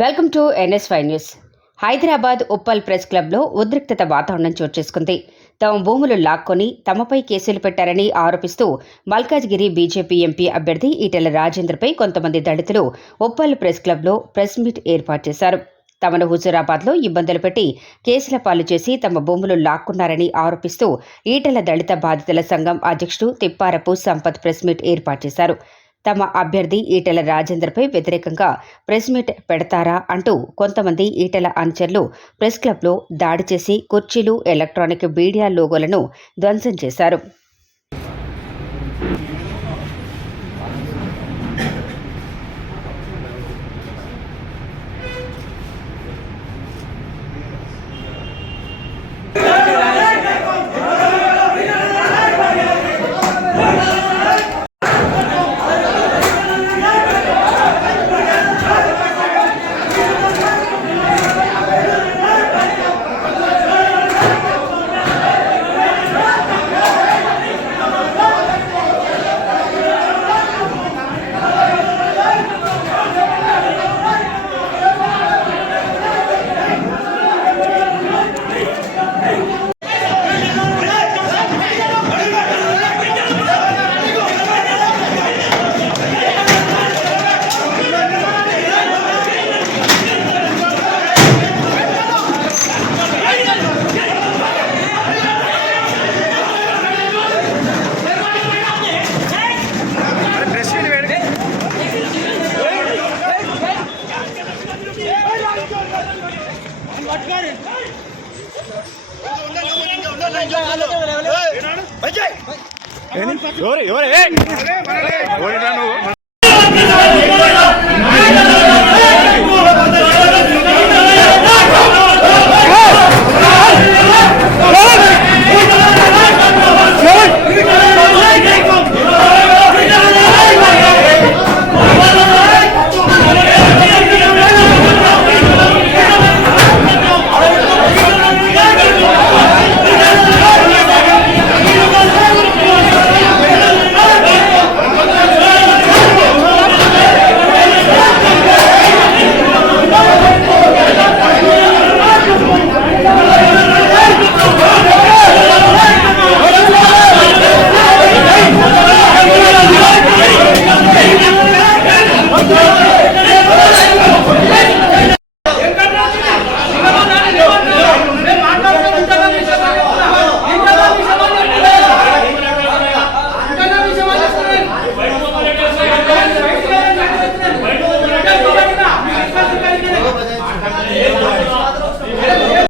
Welcome to NSY news. Hyderabad Uppal press క్లబ్లో ఉద్రిక్తత వాతావరణం చోటు చేసుకుంది. తమ భూములు లాక్కొని తమపై కేసులు పెట్టారని ఆరోపిస్తూ మల్కాజ్గిరి బీజేపీ ఎంపీ అభ్యర్థి ఈటెల రాజేంద్రపై కొంతమంది దళితులు ఉప్పల్ ప్రెస్ క్లబ్లో ప్రెస్ మీట్ ఏర్పాటు చేశారు. తమను హుజూరాబాద్లో ఇబ్బందులు పెట్టి కేసుల పాలు చేసి తమ భూములు లాక్కున్నారని ఆరోపిస్తూ ఈటెల దళిత బాధితుల సంఘం అధ్యక్షుడు తిప్పారపు సంపత్ ప్రెస్ మీట్ ఏర్పాటు చేశారు. తమ అభ్యర్థి ఈటెల రాజేందర్పై వ్యతిరేకంగా ప్రెస్ మీట్ పెడతారా అంటూ కొంతమంది ఈటెల అనుచరులు ప్రెస్ క్లబ్లో దాడి చేసి కుర్చీలు ఎలక్ట్రానిక్ మీడియా లోగోలను ధ్వంసం చేశారు. ఎవరు ఎవరు నువ్వు